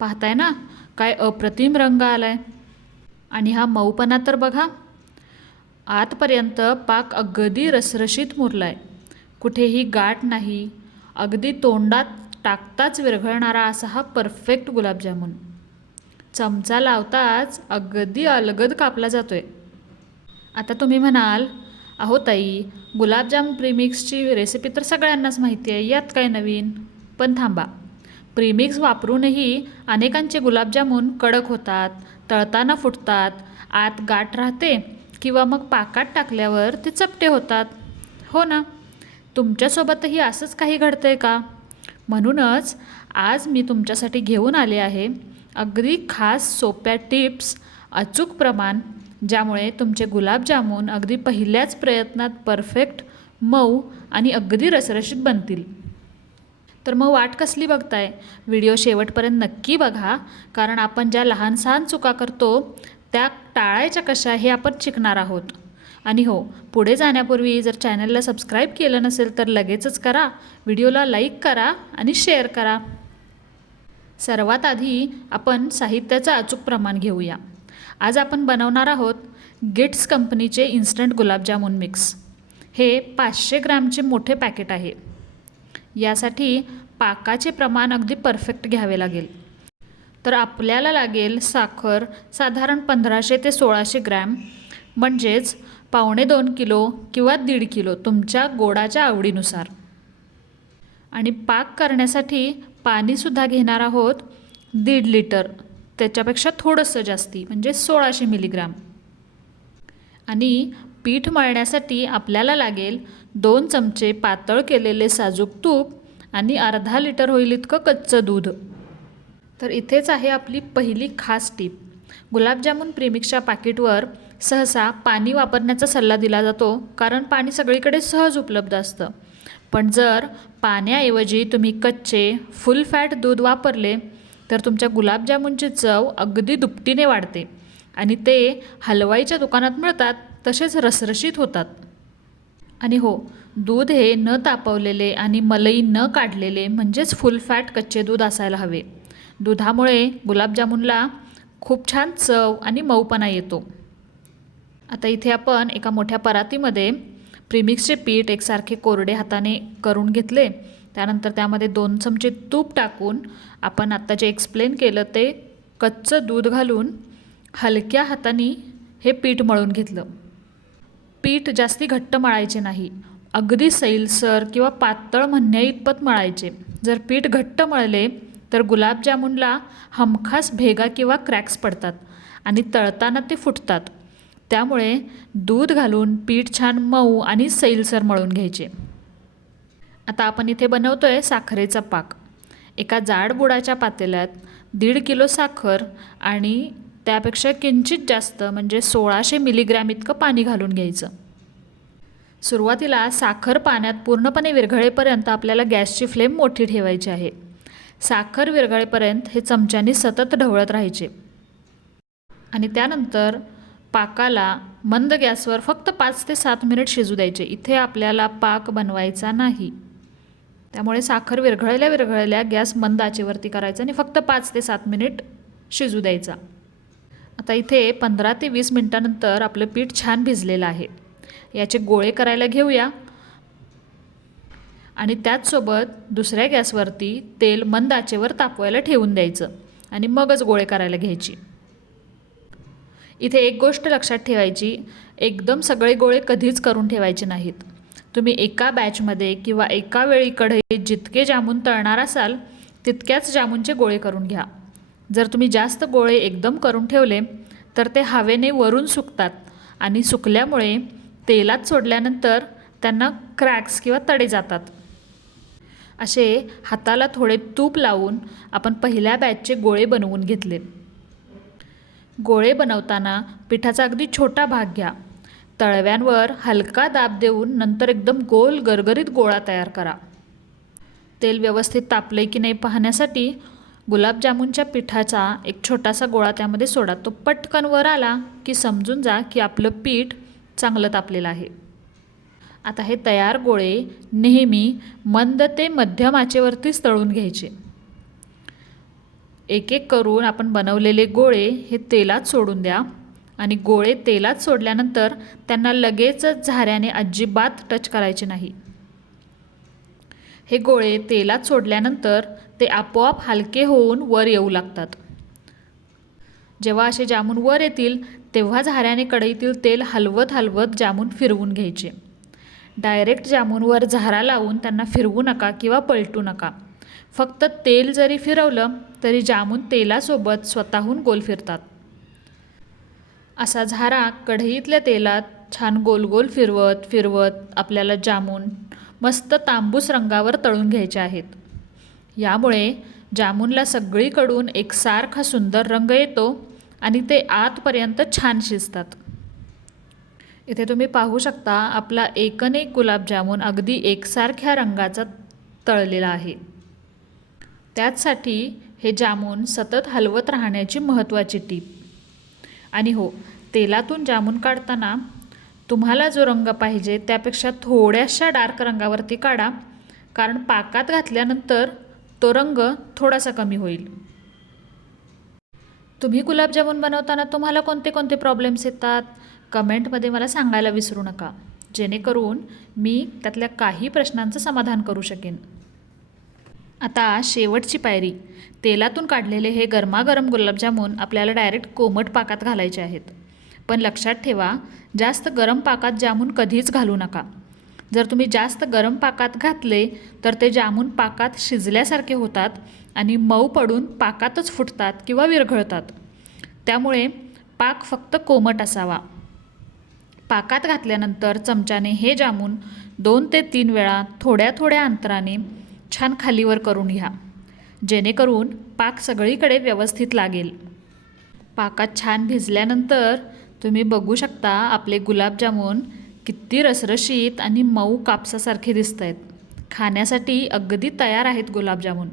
पाहताय ना, काय अप्रतिम रंग आलाय. आणि हा मऊपणा तर बघा. आतपर्यंत पाक अगदी रसरशीत मुरलाय. कुठेही गाठ नाही. अगदी तोंडात टाकताच विरघळणारा असा हा परफेक्ट गुलाबजामुन. चमचा लावताच अगदी अलगद कापला जातोय. आता तुम्ही म्हणाल, अहो ताई, गुलाबजाम प्रीमिक्सची रेसिपी तर सगळ्यांनाच माहिती आहे, यात काय नवीन. पण थांबा, प्रीमिक्स वापरूनही अनेकांचे गुलाबजामुन कडक होतात, तळताना फुटतात, आत गाठ राहते किंवा मग पाकात टाकल्यावर ते चपटे होतात. हो ना, तुमच्यासोबतही असंच काही घडतंय का? म्हणूनच आज मी तुमच्यासाठी घेऊन आले आहे अगदी खास सोप्या टिप्स, अचूक प्रमाण, ज्यामुळे तुमचे गुलाबजामुन अगदी पहिल्याच प्रयत्नात परफेक्ट, मऊ आणि अगदी रसरशीत बनतील. तर मग वाट कसली बघताय? व्हिडिओ शेवटपर्यंत नक्की बघा, कारण आपण ज्या लहान सहान चुका करतो त्या टाळायच्या कशा हे आपण शिकणार आहोत. आणि हो, पुढे जाण्यापूर्वी जर चॅनलला सबस्क्राईब केलं नसेल तर लगेचच करा, व्हिडिओला लाईक करा आणि शेअर करा. सर्वात आधी आपण साहित्याचं अचूक प्रमाण घेऊया. आज आपण बनवणार आहोत गिट्स कंपनीचे इन्स्टंट गुलाबजामुन मिक्स. हे 500 ग्रॅमचे मोठे पॅकेट आहे. यासाठी पाकाचे प्रमाण अगदी परफेक्ट घ्यावे लागेल. तर आपल्याला लागेल साखर साधारण 1500 ते 1600 ग्रॅम, म्हणजेच 1.25 किलो किंवा 1.5 किलो तुमच्या गोडाच्या आवडीनुसार. आणि पाक करण्यासाठी पाणीसुद्धा घेणार आहोत 1.5 लिटर, त्याच्यापेक्षा थोडंसं जास्ती, म्हणजे 1600 मिलीग्रॅम. आणि पीठ मळण्यासाठी आपल्याला लागेल 2 चमचे पातळ केलेले साजूक तूप आणि अर्धा लिटर होईल इतकं कच्चं दूध. तर इथेच आहे आपली पहिली खास टीप. गुलाबजामुन प्रीमिक्सच्या पाकिटवर सहसा पाणी वापरण्याचा सल्ला दिला जातो, कारण पाणी सगळीकडे सहज उपलब्ध असतं. पण जर पाण्याऐवजी तुम्ही कच्चे फुल फॅट दूध वापरले तर तुमच्या गुलाबजामुनची चव अगदी दुपटीने वाढते आणि ते हलवाईच्या दुकानात मिळतात तसेच रसरशीत होतात. आणि हो, दूध हे न तापवलेले आणि मलई न काढलेले, म्हणजेच फुल फॅट कच्चे दूध असायला हवे. दुधामुळे गुलाबजामुनला खूप छान चव आणि मऊपणा येतो. आता इथे आपण एका मोठ्या परातीमध्ये प्रीमिक्सचे पीठ एकसारखे कोरडे हाताने करून घेतले. त्यानंतर त्यामध्ये 2 चमचे तूप टाकून आपण आत्ता जे एक्सप्लेन केलं ते कच्चं दूध घालून हलक्या हाताने हे पीठ मळून घेतलं. पीठ जास्ती घट्ट मळायचे नाही, अगदी सैलसर किंवा पातळ म्हणण्या इतपत मळायचे. जर पीठ घट्ट मळले तर गुलाबजामुनला हमखास भेगा किंवा क्रॅक्स पडतात आणि तळताना ते फुटतात. त्यामुळे दूध घालून पीठ छान मऊ आणि सैलसर मळून घ्यायचे. आता आपण इथे बनवतोय साखरेचा पाक. एका जाड बुडाच्या पातेल्यात 1.5 किलो साखर आणि त्यापेक्षा किंचित जास्त, म्हणजे 1600 मिलीग्रॅम इतकं पाणी घालून घ्यायचं. सुरुवातीला साखर पाण्यात पूर्णपणे विरघळेपर्यंत आपल्याला गॅसची फ्लेम मोठी ठेवायची आहे. साखर विरघळेपर्यंत हे चमच्याने सतत ढवळत राहायचे. आणि त्यानंतर पाकाला मंद गॅसवर फक्त 5 ते 7 मिनिट शिजू द्यायचे. इथे आपल्याला पाक बनवायचा नाही, त्यामुळे साखर विरघळल्या विरघळल्या गॅस मंद आचेवरती करायचा आणि फक्त 5 ते 7 मिनिट शिजू द्यायचा. आता इथे 15 ते 20 मिनिटानंतर आपलं पीठ छान भिजलेलं आहे. याचे गोळे करायला घेऊया. आणि त्याचसोबत दुसऱ्या गॅसवरती तेल मंद आचेवर तापवायला ठेवून द्यायचं आणि मगच गोळे करायला घ्यायची. इथे एक गोष्ट लक्षात ठेवायची, एकदम सगळे गोळे कधीच करून ठेवायचे नाहीत. तुम्ही एका बॅचमध्ये किंवा एका वेळी कढईत जितके जामून तळणार असाल तितक्याच जामूनचे गोळे करून घ्या. जर तुम्ही जास्त गोळे एकदम करून ठेवले तर ते हवेने वरून सुकतात आणि सुकल्यामुळे तेलात सोडल्यानंतर त्यांना क्रॅक्स किंवा तडे जातात. असे हाताला थोडे तूप लावून आपण पहिल्या बॅचचे गोळे बनवून घेतले. गोळे बनवताना पिठाचा अगदी छोटा भाग घ्या. तळव्यांवर हलका दाब देऊन नंतर एकदम गोल गरगरीत गोळा तयार करा. तेल व्यवस्थित तापले की नाही पाहण्यासाठी गुलाबजामुनच्या पिठाचा एक छोटासा गोळा त्यामध्ये सोडा. तो पटकन वर आला की समजून जा की आपलं पीठ चांगलं तापलेलं आहे. आता हे तयार गोळे नेहमी मंद ते मध्यम आचेवरतीच तळून घ्यायचे. एक एक करून आपण बनवलेले गोळे हे तेलात सोडून द्या आणि गोळे तेलात सोडल्यानंतर त्यांना लगेचच झाऱ्याने अजिबात टच करायचे नाही. हे गोळे तेलात सोडल्यानंतर ते आपोआप हलके होऊन वर येऊ लागतात. जेव्हा असे जामून वर येतील तेव्हा झाऱ्याने कढईतील तेल हलवत हलवत जामून फिरवून घ्यायचे. डायरेक्ट जामूनवर झारा लावून त्यांना फिरवू नका किंवा पलटू नका. फक्त तेल जरी फिरवलं तरी जामून तेलासोबत स्वतःहून गोल फिरतात. असा झारा कढईतल्या तेलात छान गोल गोल फिरवत फिरवत आपल्याला जामून मस्त तांबूस रंगावर तळून घ्यायचे आहेत. यामुळे जामूनला सगळीकडून एकसारखा सुंदर रंग येतो आणि ते आतपर्यंत छान शिजतात. इथे तुम्ही पाहू शकता आपला एकनेक गुलाबजामुन अगदी एकसारख्या रंगाचा तळलेला आहे. त्याचसाठी हे जामून सतत हलवत राहण्याची महत्त्वाची टीप. आणि हो, तेलातून जामून काढताना तुम्हाला जो रंग पाहिजे त्यापेक्षा थोड्याशा डार्क रंगावरती काढा, कारण पाकात घातल्यानंतर तो रंग थोडासा कमी होईल. तुम्ही गुलाबजामुन बनवताना तुम्हाला कोणते कोणते प्रॉब्लेम्स येतात कमेंटमध्ये मला सांगायला विसरू नका, जेणेकरून मी त्यातल्या काही प्रश्नांचं समाधान करू शकेन. आता शेवटची पायरी, तेलातून काढलेले हे गरमागरम गुलाबजामुन आपल्याला डायरेक्ट कोमट पाकात घालायचे आहेत. पण लक्षात ठेवा, जास्त गरम पाकात जामून कधीच घालू नका. जर तुम्ही जास्त गरम पाकात घातले तर ते जामून पाकात शिजल्यासारखे होतात आणि मऊ पडून पाकातच फुटतात किंवा विरघळतात. त्यामुळे पाक फक्त कोमट असावा. पाकात घातल्यानंतर चमच्याने हे जामून 2 ते 3 वेळा थोड्या थोड्या अंतराने छान खालीवर करून घ्या, जेणेकरून पाक सगळीकडे व्यवस्थित लागेल. पाकात छान भिजल्यानंतर तुम्ही बघू शकता आपले गुलाबजामुन किती रसरशीत आणि मऊ कापसासारखे दिसत आहेत. खाण्यासाठी अगदी तयार आहेत गुलाबजामुन.